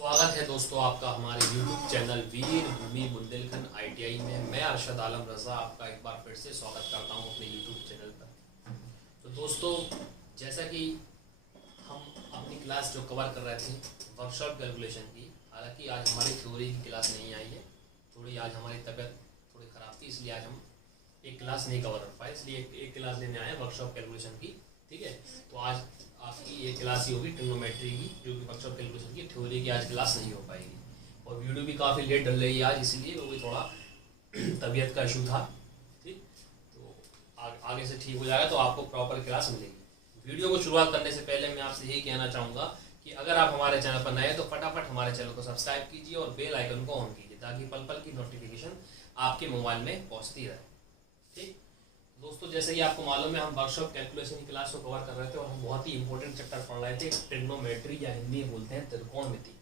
स्वागत है दोस्तों आपका हमारे YouTube चैनल वीर भूमि बुंदेलखंड ITI में। मैं अरशद आलम रज़ा आपका एक बार फिर से स्वागत करता हूं अपने YouTube चैनल पर। तो दोस्तों, जैसा कि हम अपनी क्लास जो कवर कर रहे थे वर्कशॉप कैलकुलेशन की, हालांकि आज हमारी थ्योरी की क्लास नहीं आई है, थोड़ी आज हमारी तबीयत थोड़ी ख़राब थी, इसलिए आज हम एक क्लास नहीं कवर कर पाए, इसलिए एक क्लास लेने आए वर्कशॉप कैलकुलेशन की। ठीक है, तो आज आपकी ये क्लास ही होगी ट्रिग्नोमेट्री की, जो कि वर्कशॉप कैलकुलेशन की थ्योरी की आज क्लास नहीं हो पाएगी। और वीडियो भी काफ़ी लेट डल रही है आज, इसलिए वो भी थोड़ा तबीयत का इशू था। ठीक, तो आगे से ठीक हो जाएगा तो आपको प्रॉपर क्लास मिलेगी। वीडियो को शुरुआत करने से पहले मैं आपसे यही कहना चाहूँगा कि अगर आप हमारे चैनल पर नए हैं तो फटाफट हमारे चैनल को सब्सक्राइब कीजिए और बेल आइकन को ऑन कीजिए, ताकि पल पल की नोटिफिकेशन आपके मोबाइल में पहुँचती रहे। ठीक दोस्तों, जैसे कि आपको मालूम है हम वर्कशॉप कैलकुलेशन की क्लास को कवर कर रहे थे और हम बहुत ही इंपॉर्टेंट चैप्टर पढ़ रहे थे, ट्रिग्नोमेट्री या हिंदी में बोलते हैं त्रिकोणमिति।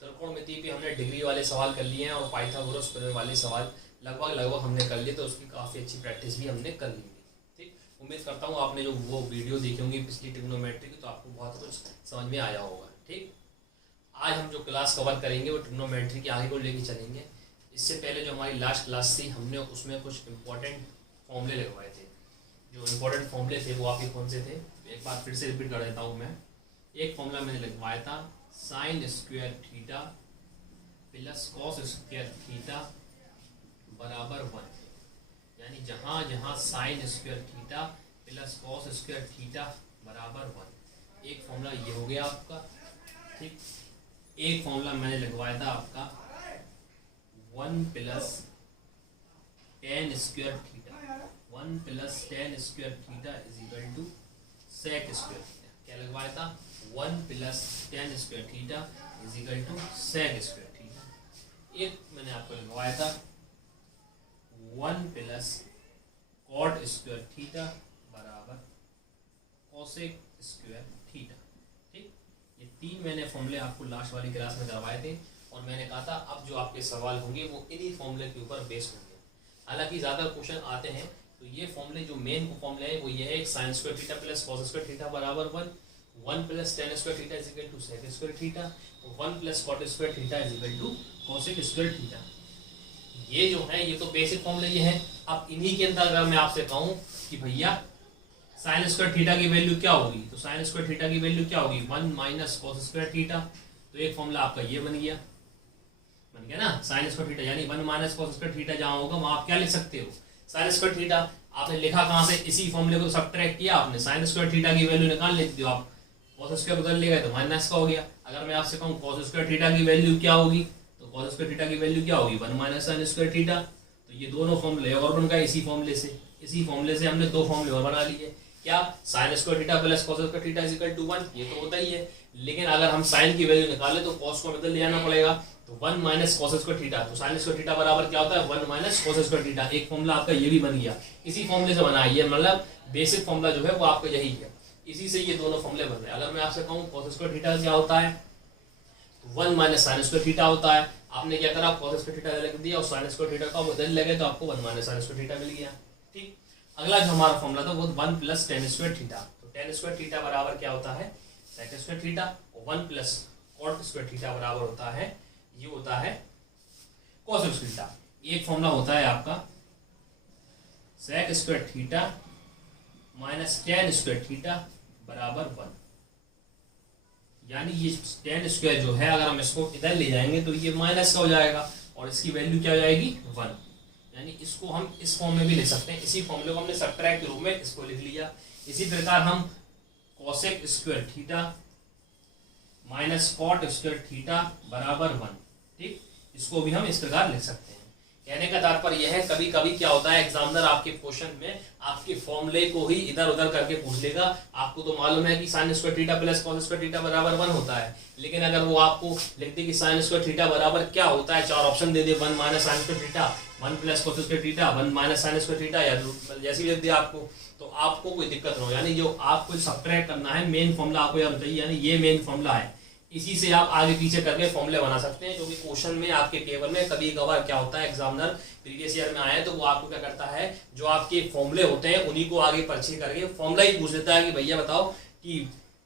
त्रिकोणमिति पे हमने डिग्री वाले सवाल कर लिए हैं और पाइथागोरस प्रमेय वाले सवाल लगभग हमने कर लिए, तो उसकी काफ़ी अच्छी प्रैक्टिस भी हमने कर ली है। ठीक, उम्मीद करता हूँ आपने जो वो वीडियो देखी होंगी पिछली ट्रिग्नोमेट्री की, तो आपको बहुत कुछ समझ में आया होगा। ठीक, आज हम जो क्लास कवर करेंगे वो ट्रिग्नोमेट्री के आगे को लेके चलेंगे। इससे पहले जो हमारी लास्ट क्लास थी हमने उसमें कुछ इंपॉर्टेंट फॉर्मूले लगवाए थे। जो इम्पोर्टेंट फॉर्मूले थे वो आपके कौन से थे, एक बार फिर से रिपीट कर देता हूँ मैं। एक फॉर्मूला मैंने लगवाया था sign square theta plus cos square theta बराबर 1, यानी जहाँ जहाँ sign square theta plus cos square theta बराबर 1, एक फॉर्मूला ये हो गया आपका। ठीक, एक फॉर्मूला मैंने लगवाया था आपका 1 plus tan square theta, 1 plus tan square theta is equal to sec square theta. क्या लगवाया था? 1 plus tan square theta is equal to sec square theta. एक मैंने आपको लगवाया था 1 प्लस कॉट स्क्वायर थीटा बराबर कोसेक स्क्वायर थीटा। ठीक, ये तीन मैंने फॉर्मूले आपको लास्ट वाली क्लास में करवाए थे और मैंने कहा था अब जो आपके सवाल होंगे वो इन्हीं फॉर्मूले के ऊपर बेस्ड होंगे। हालांकि ज़्यादा क्वेश्चन आते हैं तो ये फॉर्मूले जो मेन फॉर्मूले है वो ये है, sine square theta plus cos square theta बराबर 1, 1 plus tan square theta is equal to sec square theta, 1 plus cot square theta is equal to cosec square theta. ये जो है ये तो बेसिक फॉर्मूले ये है। अब इन्हीं के अंदर अगर मैं आपसे कहूँ कि भैया साइन स्क्वायर थीटा की वैल्यू क्या होगी, तो साइन स्क्वायर थीटा की वैल्यू क्या होगी 1 माइनस कॉस स्क्वायर थीटा। तो एक फॉर्मूला आपका ये बन गया ना, साइन स्क्वायर थीटा यानी 1 माइनस कॉस स्क्वायर थीटा जहाँ होगा वहाँ आप क्या लिख सकते हो, साइन स्क्वायर थीटा। आपने लिखा कहाँ से, इसी फॉर्मूले को सब्ट्रैक्ट किया आपने, साइन स्क्वायर थीटा की वैल्यू निकाल लेते हो आप, कॉस स्क्वायर बदल ले गए तो माइनस का हो गया। अगर मैं आपसे कहूँ कॉस स्क्वायर थीटा की वैल्यू क्या होगी, तो कॉस स्क्वायर थीटा की वैल्यू क्या होगी 1 माइनस साइन स्क्वायर थीटा। तो ये दोनों फॉर्मूले और उनका इसी फॉर्मूले से हमने दो फॉर्मूले और बना लिए। क्या, sine square theta plus cos square theta is equal to 1, ये तो होता ही है। लेकिन अगर हम साइन की वैल्यू निकालें तो कॉस को बदल ले जाना पड़ेगा, तो 1 माइनस कॉस स्क्वायर थीटा, तो साइन स्क्वायर थीटा बराबर क्या होता है 1 माइनस कॉस स्क्वायर थीटा। एक फॉर्मूला आपका ये भी बन गया, इसी फॉर्मूले से बना है ये, मतलब बेसिक फॉर्मूला जो है वो आपका यही है, इसी से ये दोनों फॉर्मूले बन रहे हैं। अगर मैं आपसे कहूँ कॉस स्क्वायर थीटा क्या होता है, 1 माइनस साइन स्क्वायर थीटा होता है। आपने क्या करा, कॉस स्क्वायर थीटा लिख दिया और साइन स्क्वायर थीटा का बदल लगे तो आपको 1 माइनस साइन स्क्वायर थीटा मिल गया। ठीक, अगला जो हमारा फॉर्मूला था वो 1 प्लस टेन स्क्वायर थीटा, तो टेन स्क्वायर थीटा बराबर क्या होता है सेक स्क्वायर थीटा, और 1 प्लस कॉट स्क्वायर थीटा बराबर होता है, ये होता है कॉस स्क्वायर थीटा। एक फॉर्मूला होता है आपका sec square theta minus tan square theta बराबर 1, यानी ये टेन स्क्वायर जो है अगर हम इसको इधर ले जाएंगे तो ये माइनस का हो जाएगा और इसकी वैल्यू क्या हो जाएगी 1, यानी इसको हम इस फॉर्म में भी लिख सकते हैं। इसी फॉर्मूले को हमने सब्ट्रैक्ट के रूप में इसको लिख लिया। इसी प्रकार हम cosec square theta minus cot square theta बराबर 1, ठीक, इसको भी हम इस प्रकार लिख सकते हैं। कहने का तात्पर्य यह है, कभी कभी क्या होता है एग्जामिनर आपके क्वेश्चन में आपके फॉर्मूले को ही इधर उधर करके पूछ लेगा। आपको तो मालूम है कि sign square theta plus cos square theta बराबर 1 होता है, लेकिन अगर वो आपको लिख दे कि साइन स्क्वायर थीटा बराबर क्या होता है, चार ऑप्शन दे दे 1 minus sign square theta, 1 plus cos square theta, 1 minus sign square theta, या जैसे भी लिख दे आपको, तो आपको कोई दिक्कत ना हो। यानी जो आपको सब्ट्रैक्ट करना है मेन फॉर्मूला आपको याद बताइए, यानी ये मेन फॉर्मूला है, इसी से आप आगे पीछे करके फॉर्मूले बना सकते हैं। क्योंकि क्वेश्चन में आपके पेपर में कभी कभार क्या होता है, एग्जामिनर प्रीवियस ईयर में आया तो वो आपको क्या करता है, जो आपके फॉर्मूले होते हैं उन्हीं को आगे पर्ची करके फॉर्मूला ही पूछ लेता है कि भैया बताओ कि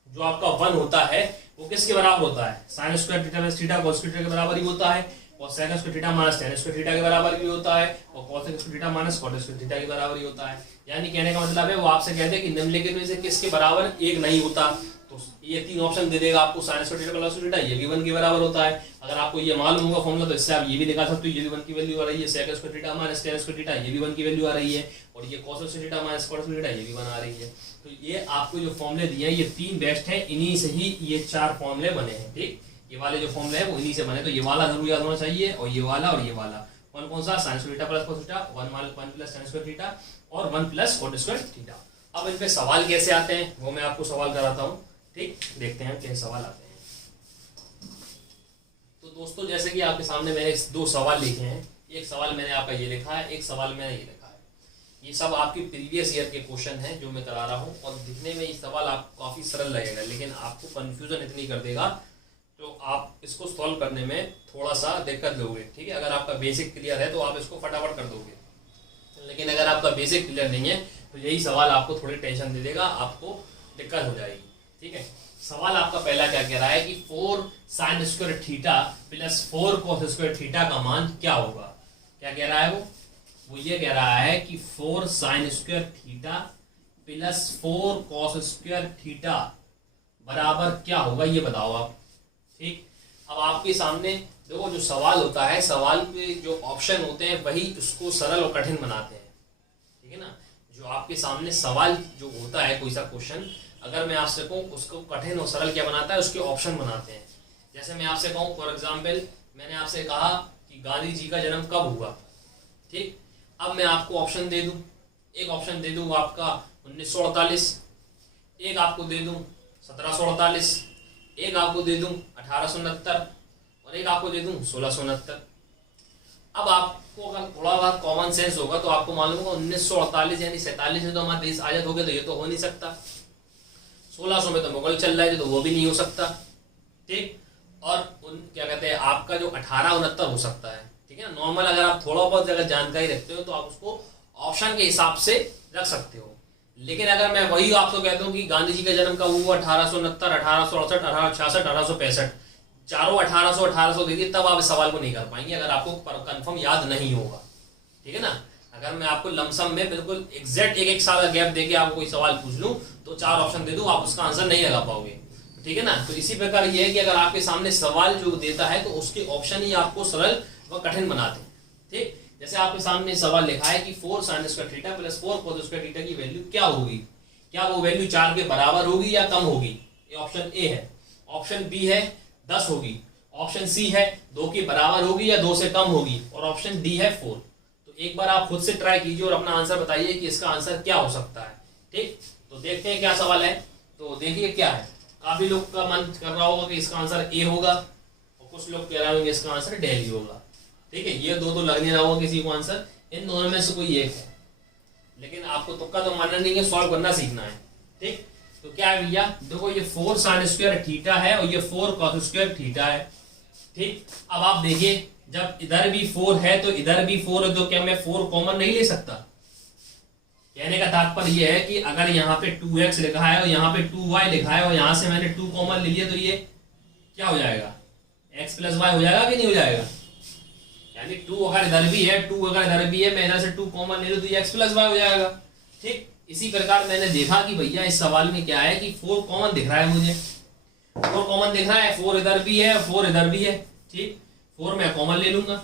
जो आपका 1 होता है वो किसके बराबर होता है, sine square theta plus theta cos square theta के बराबर ही होता है, और sec square theta minus tan square theta के बराबर भी होता है, और cos square theta minus cot square theta के बराबर ही होता है। यानी कहने का मतलब है वो आपसे कहते हैं कि निम्नलिखित में से किसके बराबर एक नहीं होता, तो ये तीन ऑप्शन दे देगा आपको, sign square theta plus theta ये भी 1 के बराबर होता है। अगर आपको ये मालूम होगा फॉर्मूला तो इससे आप ये भी निकाल सकते हो, ये भी 1 की वैल्यू आ रही है, second square theta minus tan square theta ये भी 1 की वैल्यू आ रही है, और ये cos square theta minus cot square theta ये भी 1 आ रही है। तो ये आपको जो फॉर्मूले दिए हैं ये तीन बेस्ट हैं, इन्हीं से ही ये 4 फॉर्मूले बने हैं। ठीक, ये वाले जो फॉर्मूले हैं वो इन्हीं से बने, तो ये वाला जरूर याद होना चाहिए, और ये वाला और ये वाला। कौन सा, sign square theta plus cos theta, 1 plus tan square theta और 1 प्लस कॉट स्क्वायर थीटा। अब इन पे सवाल कैसे आते हैं वो मैं आपको सवाल कराता हूँ। ठीक, देखते हैं क्या सवाल आते हैं। तो दोस्तों जैसे कि आपके सामने मैंने 2 सवाल लिखे हैं, एक सवाल मैंने आपका ये लिखा है, एक सवाल मैंने ये लिखा है। ये सब आपकी प्रीवियस ईयर के क्वेश्चन हैं जो मैं करा रहा हूँ, और दिखने में ये सवाल आपको काफी सरल लगेगा, लेकिन आपको कंफ्यूजन इतनी कर देगा तो आप इसको सॉल्व करने में थोड़ा सा दिक्कत दोगे। ठीक है, अगर आपका बेसिक क्लियर है तो आप इसको फटाफट कर दोगे, लेकिन अगर आपका बेसिक क्लियर नहीं है तो यही सवाल आपको थोड़ी टेंशन दे देगा, आपको दिक्कत हो जाएगी। ठीक है, सवाल आपका पहला क्या कह रहा है कि 4 sine square theta plus 4 cos square theta का मान क्या होगा। क्या कह रहा है वो ये कह रहा है कि 4 sine square theta plus 4 cos square theta बराबर क्या होगा, ये बताओ आप। ठीक, अब आपके सामने देखो जो सवाल होता है, सवाल के जो ऑप्शन होते हैं वही उसको सरल और कठिन बनाते हैं। ठीक है ना, जो आपके सामने सवाल जो होता है कोई सा क्वेश्चन, अगर मैं आपसे कहूँ उसको कठिन और सरल क्या बनाता है, उसके ऑप्शन बनाते हैं। जैसे मैं आपसे कहूँ फॉर एग्जाम्पल, मैंने आपसे कहा कि गांधी जी का जन्म कब हुआ। ठीक, अब मैं आपको ऑप्शन दे दूं, एक ऑप्शन दे दूं आपका 1948, एक आपको दे दूं 1748, एक आपको दे दूं 1869 और एक आपको दे दूं 1669। अब आपको अगर थोड़ा बहुत कॉमन सेंस होगा तो आपको मालूम होगा 1948 यानी 47 में तो हमारा देश आजाद हो गया, तो ये तो हो नहीं सकता। 1600 में तो मुगल चल रहा है तो वो भी नहीं हो सकता। ठीक, और क्या कहते हैं आपका जो 1869 हो सकता है। ठीक है ना, नॉर्मल अगर आप थोड़ा बहुत अगर जानकारी रखते हो तो आप उसको ऑप्शन के हिसाब से रख सकते हो। लेकिन अगर मैं वही आपको कहता हूँ कि गांधी जी का जन्म कब हुआ 1869, 1868, 1866, 1865, चारों 1800 दे दिए, तब आप इस सवाल को नहीं कर पाएंगे अगर आपको कंफर्म याद नहीं होगा। ठीक है ना, अगर मैं आपको लमसम में बिल्कुल एग्जैक्ट एक साल का गैप देके आपको कोई सवाल पूछ लूं तो 4 ऑप्शन दे दूं, आप उसका आंसर नहीं लगा पाओगे। ठीक है ना, तो इसी प्रकार ये है कि अगर आपके सामने सवाल जो देता है तो उसके ऑप्शन ही आपको सरल व कठिन बनाते हैं। ठीक, जैसे आपके सामने सवाल लिखा है कि 4 sine square theta plus 4 cos square theta की वैल्यू क्या होगी, क्या वो वैल्यू 4 के बराबर होगी या कम होगी। ये ऑप्शन ए है। ऑप्शन बी है 10 होगी, ऑप्शन सी है 2 के बराबर होगी या 2 से कम होगी, और ऑप्शन डी है 4। तो एक बार आप खुद से ट्राई कीजिए और अपना आंसर बताइए कि इसका आंसर क्या हो सकता है। ठीक, तो देखते हैं क्या सवाल है। तो देखिए क्या है, काफी लोग का मन कर रहा होगा कि इसका आंसर ए होगा, और कुछ लोग कह रहे होंगे इसका आंसर डेली होगा। ठीक है, ये दो लग नहीं रहा होगा किसी को आंसर, इन दोनों में से कोई एक है, लेकिन आपको तुक्का तो मानना नहीं है, सॉल्व करना सीखना है। ठीक, तो क्या है भैया, देखो ये 4 साइन स्क्वायर थीटा है और ये 4 कॉस स्क्वायर थीटा है। ठीक, अब आप देखिए जब इधर भी 4 है तो इधर भी 4 है, तो क्या मैं 4 कॉमन नहीं ले सकता। कहने का तात्पर्य यह है कि अगर यहाँ पे 2x लिखा है और यहाँ पे 2y लिखा है और यहाँ से मैंने 2 कॉमन ले लिया तो ये क्या हो जाएगा, x प्लस वाई हो जाएगा कि नहीं हो जाएगा। यानी 2 अगर इधर भी है, 2 अगर इधर भी है, मैं इधर से 2 कॉमन ले लूं तो ये x प्लस वाई हो जाएगा। ठीक, इसी प्रकार मैंने देखा कि भैया इस सवाल में क्या है कि 4 कॉमन दिख रहा है, मुझे 4 कॉमन दिख रहा है, 4 इधर भी है 4 इधर भी है। ठीक, 4 मैं कॉमन ले लूंगा,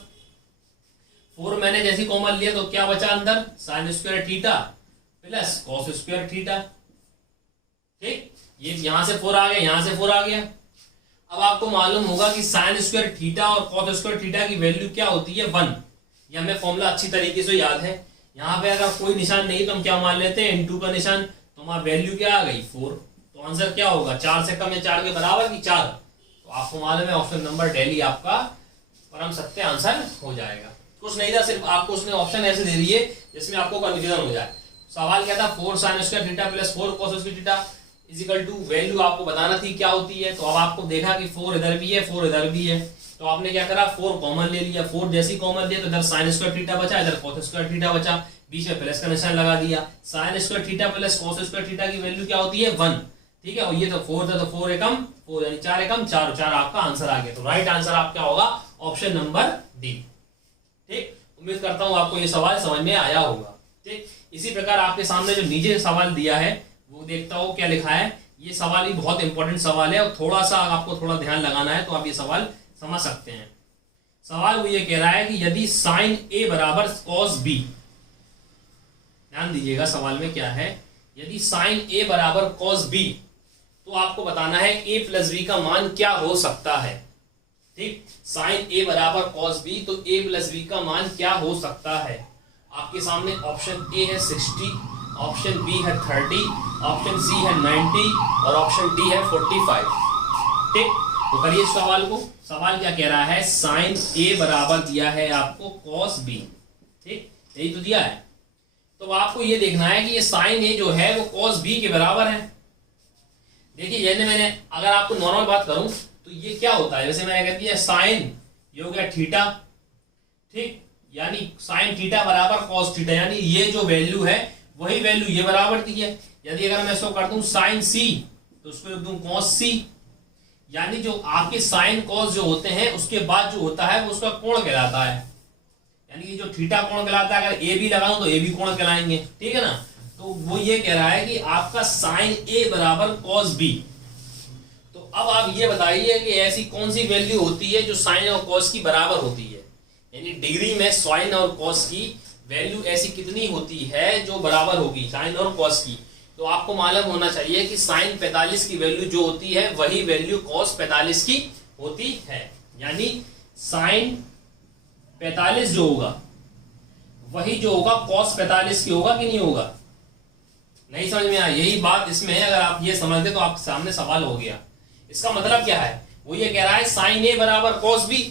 4 मैंने जैसे कॉमन लिया तो क्या बचा अंदर, sign square theta plus cos square theta. ठीक, ये यहां से 4 आ गया, यहां से 4 आ गया। अब आपको मालूम होगा कि साइन स्क्वायर थीटा और कॉस स्क्वायर थीटा की वैल्यू क्या होती है 1। ये हमें फॉर्मूला अच्छी तरीके से याद है। यहाँ पे अगर कोई निशान नहीं तो हम क्या मान लेते हैं, इनटू का निशान, तो हमारी वैल्यू क्या आ गई 4। तो आंसर क्या होगा, 4 से कम या 4 के बराबर की 4। तो आपको मालूम है ऑप्शन नंबर डेली आपका परम सत्य आंसर हो जाएगा। कुछ नहीं था, सिर्फ आपको उसने ऑप्शन ऐसे दे दिए जिसमें आपको कंफ्यूजन हो जाए। सवाल क्या था, 4 sine square theta plus 4 cos square theta is equal to value आपको बताना थी क्या होती है। तो अब आपको देखा कि 4 इधर भी है 4 इधर भी है, तो आपने क्या करा 4 कॉमन ले लिया। 4 जैसी कॉमन लिया तो इधर साइन स्क्वायर थीटा बचा, इधर कॉस स्क्वायर थीटा बचा, बीच में प्लस का निशान लगा दिया। Sign square theta plus cos square theta की वैल्यू क्या होती है 1। ठीक है, और ये तो 4 था तो 4 एकम 4 यानी 4 एकम 4, 4 आपका आंसर आ गया। तो राइट आंसर आपका होगा ऑप्शन नंबर डी। ठीक, उम्मीद करता हूं आपको ये सवाल समझ में आया होगा। ठीक, इसी प्रकार आपके सामने जो नीचे सवाल दिया है वो देखता हो क्या लिखा है। ये सवाल ही बहुत इंपॉर्टेंट सवाल है और थोड़ा सा आपको थोड़ा ध्यान लगाना है तो आप ये सवाल समझ सकते हैं। सवाल वो ये कह रहा है कि यदि साइन ए बराबर कॉस बी, ध्यान दीजिएगा सवाल में क्या है, यदि साइन ए बराबर कॉस बी तो आपको बताना है ए प्लस बी का मान क्या हो सकता है। ठीक, साइन ए बराबर कॉस बी तो ए प्लस बी का मान क्या हो सकता है। आपके सामने ऑप्शन ए है 60, ऑप्शन बी है 30, ऑप्शन सी है 90 और ऑप्शन डी है 45। ठीक, तो करिए इस सवाल को। सवाल क्या कह रहा है, साइन ए बराबर दिया है आपको कॉस बी। ठीक, यही तो दिया है। तो आपको ये देखना है कि ये साइन ए जो है वो कॉस बी के बराबर है। देखिए जैसे मैंने अगर आपको नॉर्मल बात करूं तो ये क्या होता है, जैसे मैंने कह दिया साइन ये हो गया थीटा। ठीक, यानी साइन थीटा बराबर कॉस थीटा, यानी ये जो वैल्यू है वही वैल्यू ये बराबर दी है। यदि अगर मैं इसको कर दूं साइन सी तो उसको लिख दूं कॉस सी, यानी जो आपके साइन कॉस जो होते हैं उसके बाद जो होता है वो उसका कोण कहलाता है। यानी कि जो थीटा कोण कहलाता है, अगर ए भी लगाऊं तो ए भी कोण कहलाएंगे। ठीक है ना, तो वो ये कह रहा है कि आपका साइन ए बराबर कॉस बी। तो अब आप ये बताइए कि ऐसी कौन सी वैल्यू होती है जो साइन और कॉस की बराबर होती है, यानी डिग्री में साइन और कॉस की वैल्यू ऐसी कितनी होती है जो बराबर होगी साइन और कॉस की। तो आपको मालूम होना चाहिए कि साइन 45 की वैल्यू जो होती है वही वैल्यू कॉस 45 की होती है। यानी साइन 45 जो होगा वही जो होगा कॉस 45 की होगा कि नहीं होगा। नहीं समझ में आया, यही बात इसमें है। अगर आप ये समझ गए तो आपके सामने सवाल हो गया। इसका मतलब क्या है, वो ये कह रहा है साइन ए बराबर कॉस बी,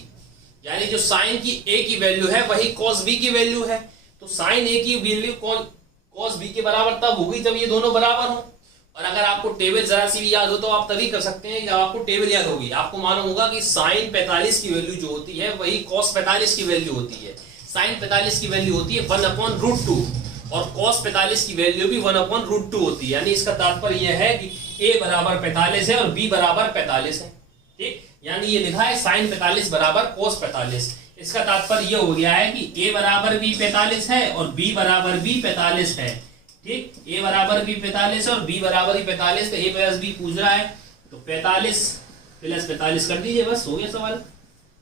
यानी जो साइन की ए की वैल्यू है वही कॉस बी की वैल्यू है। तो साइन ए की वैल्यू कॉस बी के बराबर तब होगी जब ये दोनों बराबर हो। और अगर आपको टेबल जरा सी भी याद हो तो आप तभी कर सकते हैं जब आपको टेबल याद होगी। आपको मालूम होगा कि साइन 45 की वैल्यू जो होती है वही कॉस 45 की वैल्यू होती है। साइन 45 की वैल्यू होती है 1/√2 और कॉस 45 की वैल्यू भी 1/√2 होती है। यानी इसका तात्पर्य यह है कि ए बराबर 45 है और बी बराबर 45 है। ठीक, यानी ये लिखा है साइन 45 बराबर कॉस 45। इसका तात्पर्य ये हो गया है कि ए बराबर भी 45 है और बी बराबर भी 45 है। ठीक, ए बराबर भी 45 और बी बराबर भी 45। तो ए प्लस बी पूछ रहा है तो 45 प्लस 45 कर दीजिए, बस हो गया सवाल।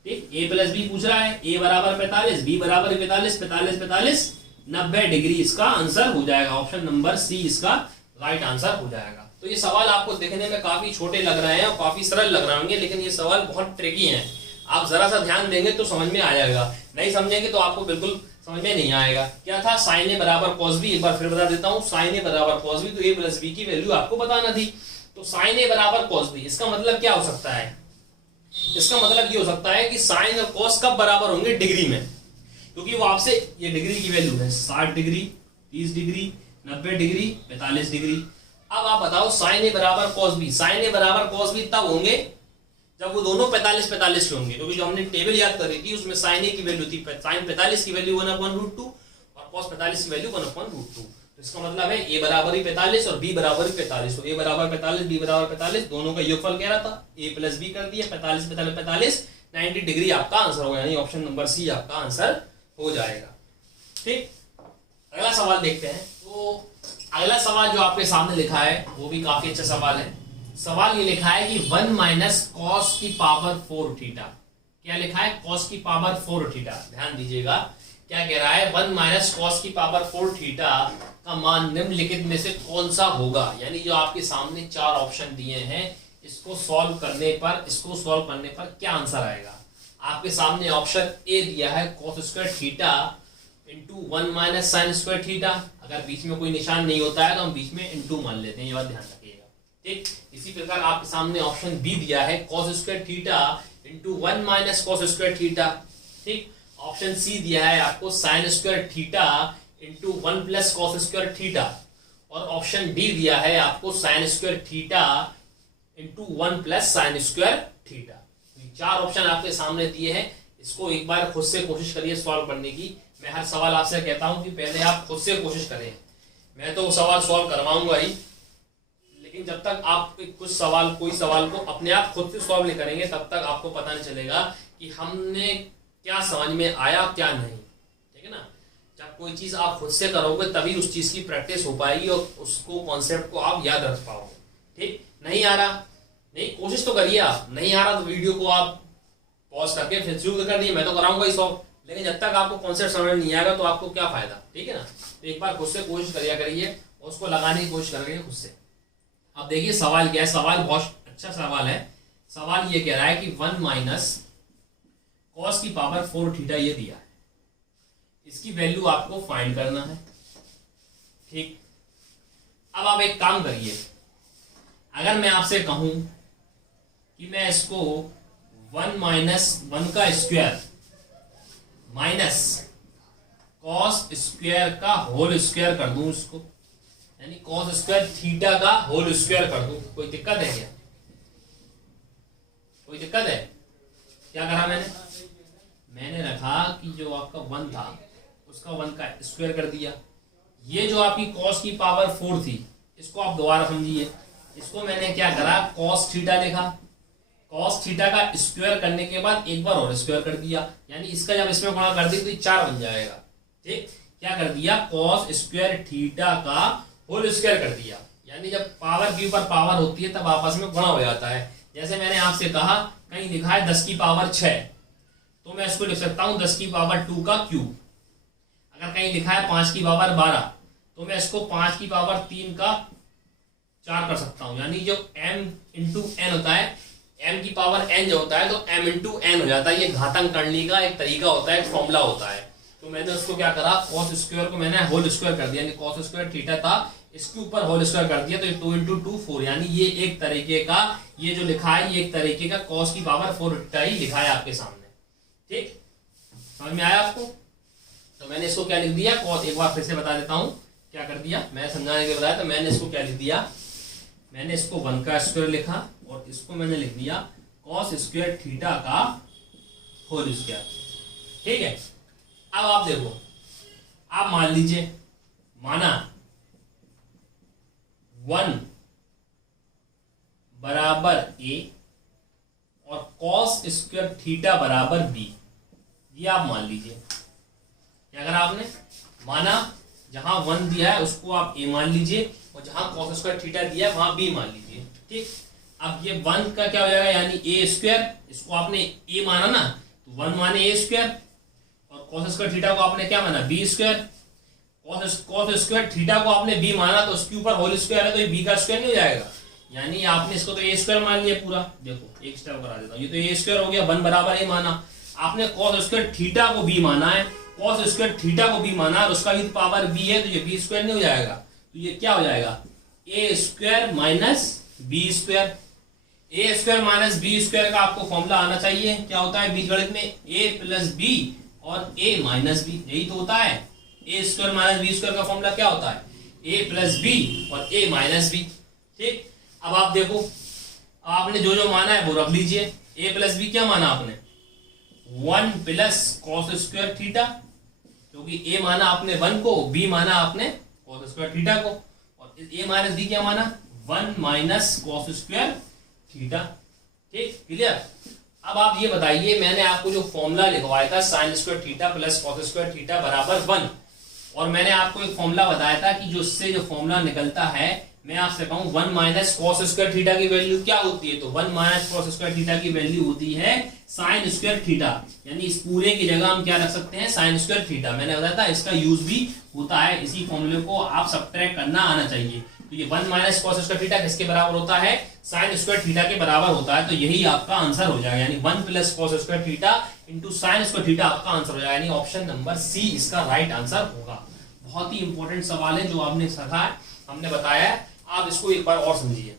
ठीक, ए प्लस बी पूछ रहा है, ए बराबर 45 बी बराबर 45, 45 45 90 डिग्री इसका आंसर हो जाएगा। ऑप्शन नंबर सी इसका राइट आंसर हो जाएगा। तो ये सवाल आपको देखने में काफी छोटे लग रहे हैं और काफी सरल लग रहे होंगे, लेकिन ये सवाल बहुत ट्रिकी हैं। आप जरा सा ध्यान देंगे तो समझ में आ जाएगा, नहीं समझेंगे तो आपको बिल्कुल समझ में नहीं आएगा। क्या था, साइन ए बराबर कॉस बी। एक बार फिर बता देता हूं, साइन ए बराबर कॉस बी, तो ए प्लस बी की वैल्यू आपको बताना थी। तो साइन ए बराबर कॉस बी, इसका मतलब क्या हो सकता है, इसका मतलब ये हो सकता है कि साइन और कॉस कब बराबर होंगे, डिग्री में। क्योंकि वो आपसे ये डिग्री की वैल्यू है 60 डिग्री, 30 डिग्री, 90 डिग्री, 45 डिग्री। अब आप बताओ साइन ए बराबर कॉस बी, साइन ए बराबर कॉस बी तब होंगे जब वो दोनों 45 45 के होंगे। क्योंकि जो हमने टेबल याद करी थी उसमें साइन ए की वैल्यू थी, साइन 45 की वैल्यू 1/√2 और कॉस 45 की वैल्यू 1/√2। तो इसका मतलब है ए बराबर ही 45 और बी बराबर ही 45। तो ए बराबर 45 बी बराबर 45 दोनों का योगफल कह रहा था, ए प्लस बी कर दिया, 45 45 45 90 डिग्री आपका आंसर होगा। यानी ऑप्शन नंबर सी आपका आंसर हो जाएगा। ठीक, अगला सवाल देखते हैं। तो अगला सवाल जो आपके सामने लिखा है वो भी काफी अच्छा सवाल है। सवाल ये लिखा है कि 1 माइनस कॉस की पावर 4 थीटा। क्या लिखा है, कॉस की पावर 4 थीटा। ध्यान दीजिएगा क्या कह रहा है, 1 माइनस कॉस की पावर 4 थीटा का मान निम्नलिखित में से कौन सा होगा। यानी जो आपके सामने 4 ऑप्शन दिए हैं इसको सॉल्व करने पर क्या आंसर आएगा। आपके सामने ऑप्शन ए दिया है cos square theta into 1 minus sign square theta. अगर बीच में कोई निशान नहीं होता है तो हम बीच में इंटू मान लेते हैं, ये बात ध्यान रखिएगा। ठीक, इसी प्रकार आपके सामने ऑप्शन बी दिया है cos square theta into 1 minus cos square theta. ठीक, ऑप्शन सी दिया है आपको sign square theta into 1 plus cos square theta और ऑप्शन डी दिया है आपको sign square theta into 1 plus sign square theta. 4 option आपके सामने दिए हैं, इसको एक बार खुद से कोशिश करिए सॉल्व करने की। मैं हर सवाल आपसे कहता हूं कि पहले आप खुद से कोशिश करें। मैं तो सवाल सॉल्व करवाऊंगा ही, लेकिन जब तक आप कोई सवाल को अपने आप खुद से सॉल्व नहीं करेंगे तब तक आपको पता नहीं चलेगा कि हमने क्या समझ में आया क्या नहीं। ठीक है ना, जब कोई चीज आप खुद से करोगे तभी उस चीज की प्रैक्टिस हो पाएगी और उसको कॉन्सेप्ट को आप याद रख पाओगे। ठीक, नहीं आ रहा, नहीं, कोशिश तो करिए आप, नहीं आ रहा तो वीडियो को आप पॉज करके फिर शुरू कर दिए, मैं तो कराऊंगा ही सॉल्व, लेकिन जब तक आपको कॉन्सेप्ट समझ नहीं आएगा तो आपको क्या फायदा। ठीक है ना, तो एक बार खुद से कोशिश करिए और उसको लगाने की कोशिश करिए खुद से। अब देखिए सवाल क्या है, सवाल बहुत अच्छा सवाल है। सवाल ये कह रहा है कि 1 माइनस कॉस की पावर 4 थीटा ये दिया है, इसकी वैल्यू आपको फाइंड करना है। ठीक, अब आप एक काम करिए, अगर मैं आपसे कहूं कि मैं इसको 1 माइनस 1 का स्क्वायर माइनस कॉस स्क्वायर का होल स्क्वायर कर दूं इसको, यानी कॉस स्क्वायर थीटा का होल स्क्वायर कर दूं, कोई दिक्कत है क्या? कोई दिक्कत है? क्या करा मैंने रखा कि जो आपका 1 था उसका 1 का स्क्वायर कर दिया। ये जो आपकी कॉस की पावर 4 थी इसको आप दोबारा समझिए, इसको मैंने क्या करा, कॉस थीटा लिखा, कॉस थीटा का स्क्वायर करने के बाद एक बार और स्क्वायर कर दिया, यानी इसका जब इसमें गुणा कर दी तो 4 बन जाएगा। ठीक, क्या कर दिया, कॉस स्क्वायर थीटा का होल स्क्वायर कर दिया, यानी जब पावर के ऊपर पावर होती है तब आपस में गुणा हो जाता है। जैसे मैंने आपसे कहा कहीं लिखा है 10 की पावर 6, तो मैं इसको लिख सकता हूं 10 की पावर 2 का क्यूब। अगर कहीं लिखा है 5 की पावर 12, तो मैं इसको 5 की पावर 3 का 4 कर सकता हूं, यानी जो m इंटू एन होता है, m की पावर n जो होता है तो m इंटू एन हो जाता है। ये घातांक करने का एक तरीका होता है, एक फॉर्मूला होता है। तो मैंने उसको क्या करा, कॉस स्क्वायर को मैंने होल स्क्वायर कर दिया, यानी कॉस स्क्वायर थीटा था इसके ऊपर होल स्क्वायर कर दिया, तो 2 इंटू 2 4, यानी ये एक तरीके का, ये जो लिखा है ये एक तरीके का कॉस की पावर 4 थीटा ही लिखा है आपके सामने। ठीक, समझ में आया आपको? तो मैंने इसको क्या लिख दिया, कॉस, एक बार फिर से बता देता हूं क्या कर दिया, मैं समझाने के लिए बताया। तो मैंने इसको क्या लिख दिया, मैंने इसको 1 का स्क्वायर लिखा और इसको मैंने लिख दिया कॉस स्क्वायर थीटा का होल स्क्वायर। ठीक है, अब आप देखो, आप मान लीजिए, माना 1 बराबर a और कॉस स्क्वायर थीटा बराबर b, ये आप मान लीजिए। क्या करा आपने, माना जहां 1 दिया है उसको आप a मान लीजिए और जहां कॉस स्क्वायर थीटा दिया है वहां b मान लीजिए। ठीक, अब ये 1 का क्या हो जाएगा, यानी a स्क्वायर, इसको आपने a माना ना, तो 1 माने a स्क्वायर और कॉस स्क्वायर थीटा को आपने क्या माना, b square. Cos square theta को आपने b माना तो उसके ऊपर होल स्क्वायर है तो ये b का स्क्वायर नहीं हो जाएगा, यानी आपने इसको तो a स्क्वायर मान लिया पूरा। देखो एक स्टेप करा देता हूं, ये तो a स्क्वायर हो गया, 1 बराबर a माना, आपने कॉस स्क्वायर थीटा को b माना है, कॉस स्क्वायर थीटा को b माना और उसका भी पावर b है तो ये b स्क्वायर नहीं हो जाएगा, तो ये क्या हो जाएगा, a square minus b square. a square minus b square का आपको फॉर्मूला आना चाहिए, क्या होता है बीजगणित में, a प्लस b और a माइनस b, यही तो होता है। a square minus b square का फॉर्मूला क्या होता है, a प्लस b और a माइनस b। ठीक, अब आप देखो, आपने जो जो माना है वो रख लीजिए। a प्लस b क्या माना आपने, 1 प्लस कॉस स्क्वायर थीटा, क्योंकि a माना आपने 1 को, b माना आपने कॉस स्क्वायर थीटा को, और a माइनस b क्या माना, 1 माइनस कॉस स्क्वायर थीटा। ठीक, क्लियर? अब आप ये बताइए, मैंने आपको जो फॉर्मूला लिखवाया था sign square theta plus cos square theta बराबर 1, और मैंने आपको एक फॉर्मूला बताया था कि जो इससे जो फॉर्मूला निकलता है, मैं आपसे कहूं 1 माइनस कॉस स्क्वायर थीटा की वैल्यू क्या होती है, तो 1 माइनस कॉस स्क्वायर थीटा की वैल्यू होती है साइन स्क्वायर थीटा, यानी इस पूरे की जगह हम क्या रख सकते हैं, साइन स्क्वायर थीटा। मैंने बताया था इसका यूज भी होता है, इसी फॉर्मूले को आप सबट्रैक्ट करना आना चाहिए। तो ये 1 माइनस कॉस स्क्वायर थीटा किसके बराबर होता है, साइन स्क्वायर थीटा के बराबर होता है, तो यही आपका आंसर हो जाएगा, यानी 1 plus cos square theta into sine square theta आपका आंसर हो जाएगा, यानी ऑप्शन नंबर सी इसका राइट आंसर होगा। बहुत ही इंपॉर्टेंट सवाल है जो आपने सीखा है, हमने बताया है, आप इसको एक बार और समझिए।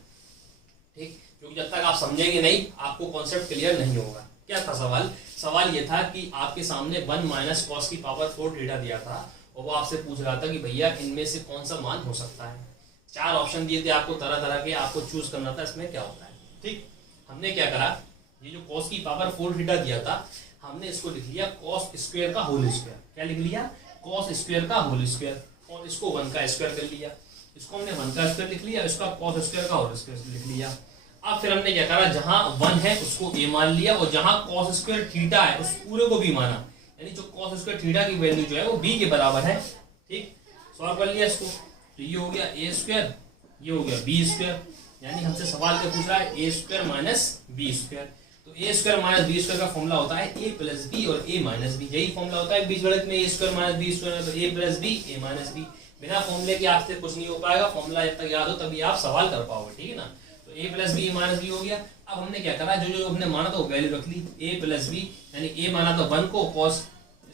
ठीक, क्योंकि जब तक आप समझेंगे नहीं आपको कॉन्सेप्ट क्लियर नहीं होगा। क्या था सवाल, सवाल ये था कि आपके सामने 1 माइनस कॉस की पावर 4 थीटा दिया था और वो आपसे पूछ रहा था कि भैया इनमें से कौन सा मान हो सकता है। 4 ऑप्शन दिए थे आपको, तरह तरह के, आपको चूज करना था इसमें क्या होता है। ठीक, हमने क्या करा, ये जो कॉस की पावर 4 थीटा दिया था हमने इसको लिख लिया कॉस स्क्वायर का होल स्क्वायर। क्या लिख लिया, कॉस स्क्वायर का होल स्क्वायर, और इसको 1 का स्क्वायर कर लिया। इसको हमने 1 का स्क्वायर लिख लिया, इसका कॉस स्क्वायर का और स्क्वायर लिख लिया। अब फिर हमने क्या करा, जहां 1 है उसको a मान लिया और जहां कॉस स्क्वायर थीटा है उस पूरे को b माना, यानी जो कॉस स्क्वायर थीटा की वैल्यू जो है वो b के बराबर है। ठीक, सॉल्व कर लिया इसको, तो ये हो गया a स्क्वायर, ये हो गया b स्क्वायर, यानी हमसे सवाल क्या पूछ रहा है, a square minus b square. तो a square minus b square का फॉर्मूला होता है a प्लस b और a माइनस b, यही फॉर्मूला होता है बीजगणित में, a square minus b square, तो a plus b a minus b। बिना फॉर्मूले के आपसे कुछ नहीं हो पाएगा, फॉर्मूला जब तक याद हो तभी आप सवाल कर पाओगे, ठीक है ना। तो a plus B minus B हो गया। अब हमने क्या करा, जो जो हमने माना था वो वैल्यू रख ली, a प्लस बी, यानी a माना था 1 को, cos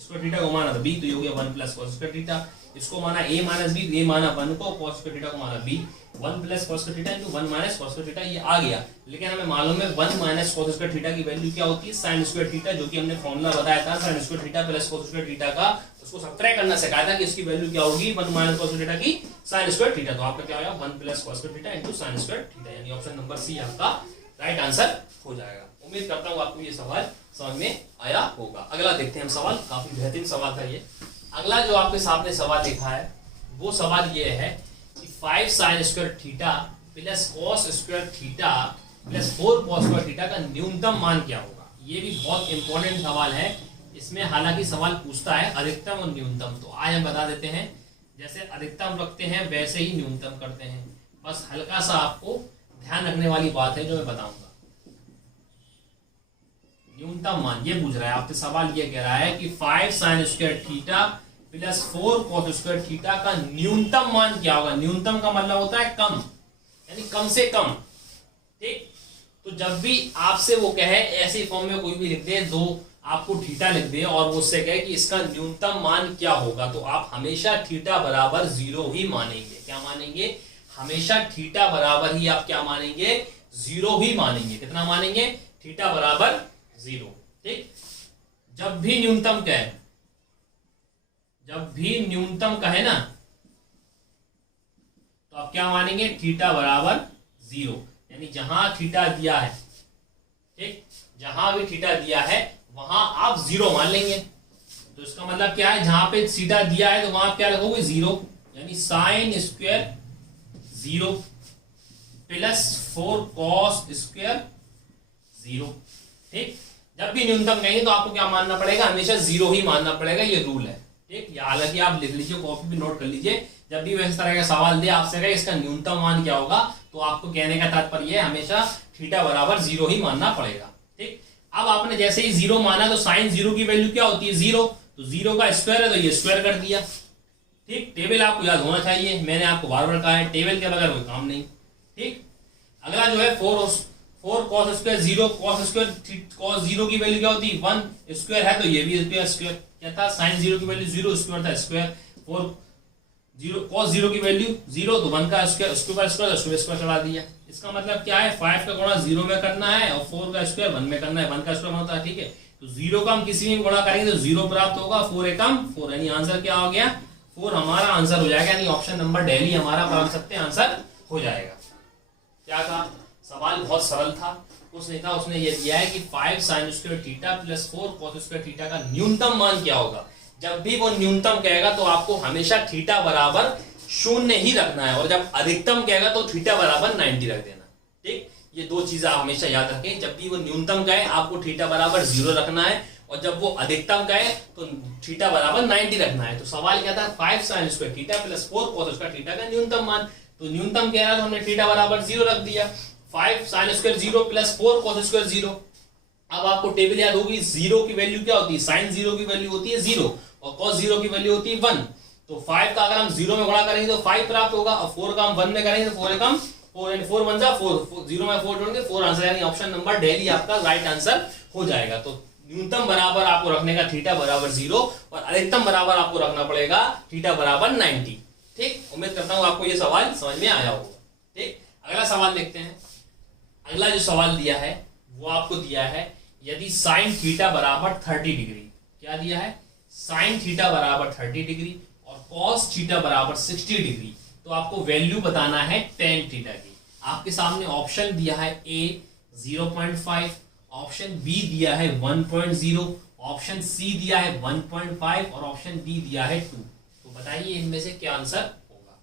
स्क्वायर थीटा को माना था b, तो ये हो गया 1 प्लस cos स्क्वायर थीटा। इसको माना a माइनस बी, a माना 1 को, cos स्क्वायर थीटा को माना b, 1 plus cos square theta into 1 minus cos square theta, ये आ गया। लेकिन हमें मालूम है 1 माइनस cos स्क्वायर थीटा की वैल्यू क्या होती है, sin स्क्वायर थीटा, जो कि हमने फॉर्मूला बताया था sin square theta plus cos square theta का, उसको सब्ट्रैक्ट करना सिखाया था कि इसकी वैल्यू क्या होगी, 1 माइनस cos स्क्वायर थीटा की sin स्क्वायर थीटा। तो आपका क्या होगा, 1 plus cos square theta into sin square theta, यानी ऑप्शन नंबर सी आपका राइट आंसर हो जाएगा। उम्मीद करता हूँ आपको ये सवाल समझ में आया होगा। अगला देखते हैं हम सवाल, काफी बेहतरीन सवाल था ये। अगला जो आपके सामने सवाल लिखा है वो सवाल ये है कि 5 sin square theta plus cos square theta plus 4 cos square theta का न्यूनतम मान क्या होगा। ये भी बहुत इंपॉर्टेंट सवाल है। इसमें हालांकि सवाल पूछता है अधिकतम और न्यूनतम, तो आज हम बता देते हैं जैसे अधिकतम रखते हैं वैसे ही न्यूनतम करते हैं। बस हल्का सा आपको ध्यान रखने वाली बात है जो मैं बताऊंगा। न्यूनतम मान ये पूछ रहा है आपसे, सवाल ये कह रहा है कि 5 sin square theta plus 4 cos square theta का न्यूनतम मान क्या होगा। न्यूनतम का मतलब होता है कम, यानी कम से कम। ठीक, तो जब भी आपसे वो कहे ऐसे फॉर्म में कोई भी लिख दे, दो आपको थीटा लिख दे और वो उससे कहे कि इसका न्यूनतम मान क्या होगा, तो आप हमेशा थीटा बराबर 0 ही मानेंगे। क्या मानेंगे, हमेशा थीटा बराबर ही आप क्या मानेंगे, 0 ही मानेंगे। कितना मानेंगे, थीटा बराबर 0। ठीक, जब भी न्यूनतम कहे, जब भी न्यूनतम कहे ना, तो आप क्या मानेंगे, थीटा बराबर 0, यानी जहां थीटा दिया है, ठीक, जहां भी थीटा दिया है वहां आप 0 मान लेंगे। तो इसका मतलब क्या है, जहां पे थीटा दिया है तो वहां आप क्या लिखोगे, 0, यानी sine square 0 plus 4 cos square 0। ठीक, जब भी न्यूनतम कहेंगे तो आपको क्या मानना पड़ेगा, हमेशा 0 ही मानना पड़ेगा, ये रूल है। ठीक, या हालांकि आप लिख लीजिए, कॉपी भी नोट कर लीजिए, जब भी इस तरह का सवाल दे आपसे कहे इसका न्यूनतम मान क्या होगा, तो आपको कहने का तात्पर्य है हमेशा थीटा बराबर 0 ही मानना पड़ेगा। ठीक, अब आपने जैसे ही 0 माना तो साइन 0 की वैल्यू क्या होती है, 0, तो 0 का स्क्वायर है तो ये स्क्वायर कर दिया। ठीक, टेबल आपको याद होना चाहिए, मैंने आपको बार बार कहा है, टेबल के बगैर कोई काम नहीं। ठीक, अगला जो है 4 cos स्क्वायर 0, cos 0 की वैल्यू क्या होती है, 1 स्क्वायर है तो ये भी स्क्वायर क्या था, साइन 0 की वैल्यू 0, स्क्वायर था स्क्वायर, 4 cos 0 की वैल्यू 0, तो 1 का स्क्वायर चढ़ा दिया। इसका मतलब क्या है, 5 का गुणा 0 में करना है और 4 का स्क्वायर 1 में करना है, 1 का स्क्वायर होता है। ठीक है, तो 0 का हम किसी में गुणा करेंगे तो 0 प्राप्त होगा, 4 एकम 4, यानी आंसर क्या हो गया, 4 हमारा आंसर हो जाएगा, यानी ऑप्शन नंबर डी हमारा मान सकते हैं आंसर हो जाएगा। क्या कहा, सवाल बहुत सरल था, कुछ नहीं था, उसने ये दिया है कि 5 sin square theta plus 4 cos square theta का न्यूनतम मान क्या होगा। जब भी वो न्यूनतम कहेगा तो आपको हमेशा थीटा बराबर 0 ही रखना है, और जब अधिकतम कहेगा तो थीटा बराबर 90 रख देना। ठीक, ये दो चीजें आप हमेशा याद रखें, जब भी वो न्यूनतम कहे आपको थीटा बराबर 0 रखना है, और जब वो अधिकतम कहे तो थीटा बराबर 90 रखना है। तो सवाल क्या था, 5 sin square theta plus 4 cos square theta का न्यूनतम मान, तो न्यूनतम कह रहा है तो हमने थीटा बराबर 0 रख दिया। 5 sin square 0 plus 4 cos square 0। अब आपको टेबल याद होगी, 0 की वैल्यू क्या होती है, साइन 0 की वैल्यू होती है 0 और cos 0 की वैल्यू होती है 1। तो 5 का अगर हम 0 में गुणा करेंगे तो 5 प्राप्त होगा, और 4 का हम 1 में करेंगे तो 4 एकम 4, यानी 4 1 जा 4, 0 में 4 जोड़ेंगे 4 आंसर, यानी ऑप्शन नंबर डी आपका राइट आंसर हो जाएगा। तो न्यूनतम बराबर आपको रखने का थीटा बराबर 0, और अधिकतम बराबर आपको रखना पड़ेगा थीटा बराबर 90। ठीक, उम्मीद करता हूं आपको ये सवाल समझ में आया होगा। ठीक, अगला सवाल देखते हैं। अगला जो सवाल दिया है वो आपको दिया है, यदि साइन थीटा बराबर 30 डिग्री, क्या दिया है, साइन थीटा बराबर 30 डिग्री और कॉस थीटा बराबर 60 डिग्री, तो आपको वैल्यू बताना है टेन थीटा की। आपके सामने ऑप्शन दिया है ए 0.5, ऑप्शन बी दिया है 1.0, ऑप्शन सी दिया है 1.5 और ऑप्शन डी दिया है 2। तो बताइए इनमें से क्या आंसर होगा।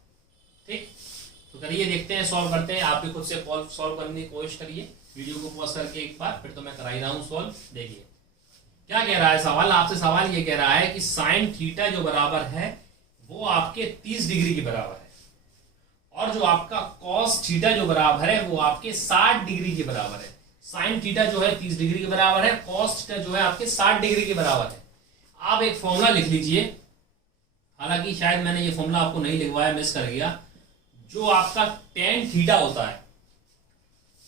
ठीक, तो करिए, देखते हैं, सॉल्व करते हैं। आप भी खुद से सॉल्व करने की कोशिश करिए, वीडियो को पॉज करके एक बार, फिर तो मैं करा ही रहा हूँ सॉल्व। देखिए क्या कह रहा है सवाल, आपसे सवाल ये कह रहा है कि साइन थीटा जो बराबर है वो आपके 30 डिग्री के बराबर है, और जो आपका कॉस थीटा जो बराबर है वो आपके 60 डिग्री के बराबर है। साइन थीटा जो है 30 डिग्री के बराबर है, कॉस थीटा जो है आपके 60 डिग्री के बराबर है। आप एक फॉर्मूला लिख लीजिए, हालांकि शायद मैंने ये फॉर्मूला आपको नहीं लिखवाया, मिस कर गया। जो आपका टेन थीटा होता है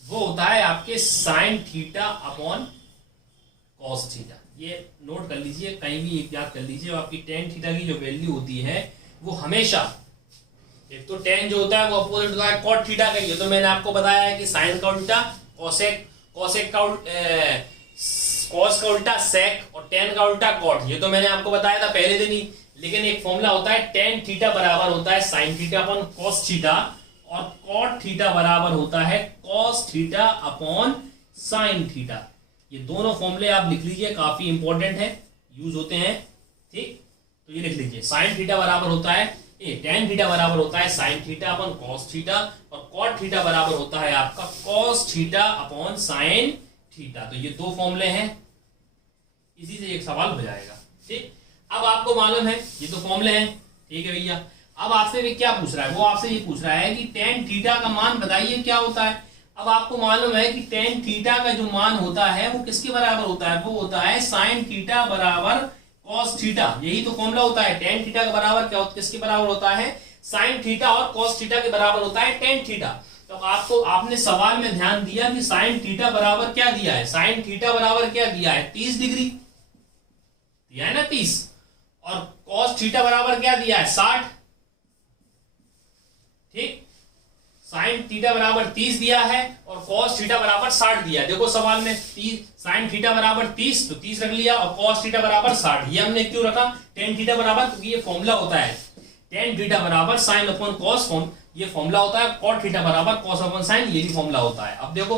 वो होता है आपके sine theta upon cos theta. ये नोट कर लीजिए, कहीं भी याद कर लीजिए। आपकी टेन थीटा की जो वैल्यू होती है वो हमेशा, एक तो टेन जो होता है वो अपोजिट होता है कॉट थीटा का। ये तो मैंने आपको बताया है कि साइन का उल्टा कॉसेक, कॉसेक का कॉस का उल्टा सेक, और टेन का उल्टा कॉट। ये तो मैंने आपको बताया था पहले दिन ही। लेकिन एक फॉर्मूला होता है टेन थीटा बराबर होता है sine theta upon cos theta, और कॉट थीटा बराबर होता है cos theta upon sine theta. ये दोनों फॉर्मूले आप लिख लीजिए, काफी इंपॉर्टेंट है, यूज होते हैं। ठीक, तो ये लिख लीजिए, साइन थीटा बराबर होता है टेन थीटा बराबर होता है sine theta upon cos theta, और कॉट थीटा बराबर होता है आपका cos theta upon sine theta. तो ये दो फॉर्मूले हैं, इसी से एक सवाल हो जाएगा। ठीक, अब आपको मालूम है ये तो फॉर्मूले हैं, ठीक है भैया। अब आपसे भी क्या पूछ रहा है, वो आपसे ये पूछ रहा है कि टेन थीटा का मान बताइए क्या होता है। अब आपको मालूम है कि टेन थीटा का जो मान होता है वो किसके बराबर होता है, वो होता है साइन थीटा बराबर कॉस थीटा। यही तो फॉर्मूला होता है, टेन थीटा के बराबर क्या होता है, किसके बराबर होता है, साइन थीटा, और कॉस थीटा के बराबर होता है टेन थीटा। तो आपने सवाल में ध्यान दिया कि साइन थीटा बराबर क्या दिया है, साइन थीटा बराबर क्या दिया है, 30 डिग्री दिया है ना, 30, और कॉस थीटा बराबर क्या दिया है, 60। ठीक, साइन थीटा बराबर 30 दिया है और कॉस थीटा बराबर 60 दिया है। देखो सवाल में साइन थीटा बराबर 30 तो 30 रख लिया, और कॉस थीटा बराबर 60। ये हमने क्यों रखा, टेन थीटा बराबर, क्योंकि ये फॉर्मूला होता है टेन थीटा बराबर साइन अपॉन कॉस, ये फॉर्मूला होता है। कॉट थीटा बराबर कॉस अपॉन साइन, ये भी फॉर्मूला होता है। अब देखो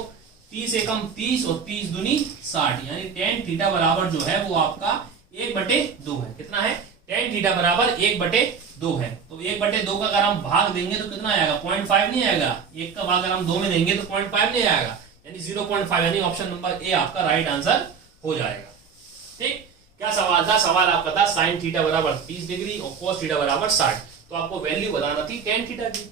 30 एकम 30 और 30 दूनी 60, यानी टेन थीटा बराबर जो है वो आपका 1/2 है। कितना है, टेन थीटा बराबर 1/2 है। तो 1/2 का अगर हम भाग देंगे तो कितना आएगा, 0.5 नहीं आएगा। 1 का भाग अगर हम 2 में देंगे तो 0.5 नहीं आएगा, यानी 0.5, यानी ऑप्शन नंबर ए आपका राइट आंसर हो जाएगा। ठीक, क्या सवाल था, सवाल आपका था साइन थीटा बराबर 30 डिग्री और कॉस थीटा बराबर 60। तो आपको वैल्यू बताना थी टेन थीटा की।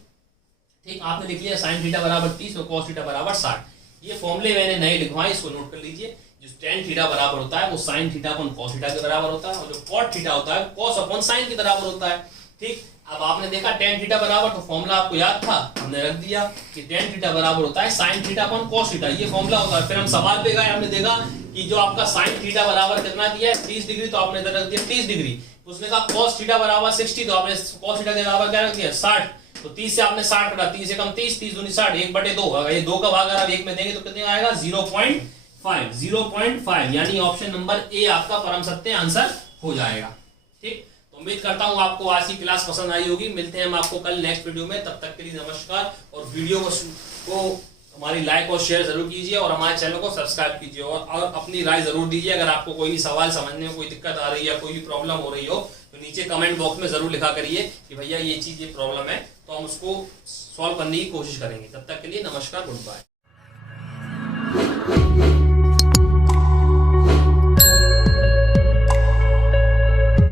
ठीक, आपने लिख लिया साइन थीटा बराबर 30 और कॉस थीटा बराबर 60। ये फॉर्मूले मैंने नए लिखवाए, इसको नोट कर लीजिए। जो टेन थीटा बराबर होता है वो sine theta upon cos theta के बराबर होता है, और जो कॉट थीटा होता है कॉस अपॉन साइन के बराबर होता है। ठीक, अब आपने देखा टेन थीटा बराबर, तो फॉर्मूला आपको याद था, हमने रख दिया कि टेन थीटा बराबर होता है sine theta upon cos theta, ये फॉर्मूला होता है। फिर हम सवाल पे गए, हमने देखा कि जो आपका साइन थीटा बराबर कितना दिया है, 30 डिग्री, तो आपने इधर रख दिया 30 डिग्री। उसने कहा कॉस थीटा बराबर 60, तो आपने कॉस थीटा के बराबर क्या रख दिया, 60। तो 30 से आपने 60 कटा, 30 एकम 30, 30 दूनी 60, 1/2। ये 2 का भाग अगर आप 1 में देंगे तो कितने आएगा, 0.5, यानी ऑप्शन नंबर ए आपका परम सत्य आंसर हो जाएगा। ठीक, तो उम्मीद करता हूं आपको आज की क्लास पसंद आई होगी। मिलते हैं हम आपको कल नेक्स्ट वीडियो में, तब तक के लिए नमस्कार। और वीडियो को हमारी लाइक और शेयर जरूर कीजिए, और हमारे चैनल को सब्सक्राइब कीजिए, और अपनी राय जरूर दीजिए। अगर आपको कोई सवाल समझने में कोई दिक्कत आ रही है, कोई भी प्रॉब्लम हो रही हो, तो नीचे कमेंट बॉक्स में जरूर लिखा करिए कि भैया ये चीज, ये प्रॉब्लम है, तो हम उसको सॉल्व करने की कोशिश करेंगे। तब तक के लिए नमस्कार, गुड बाय।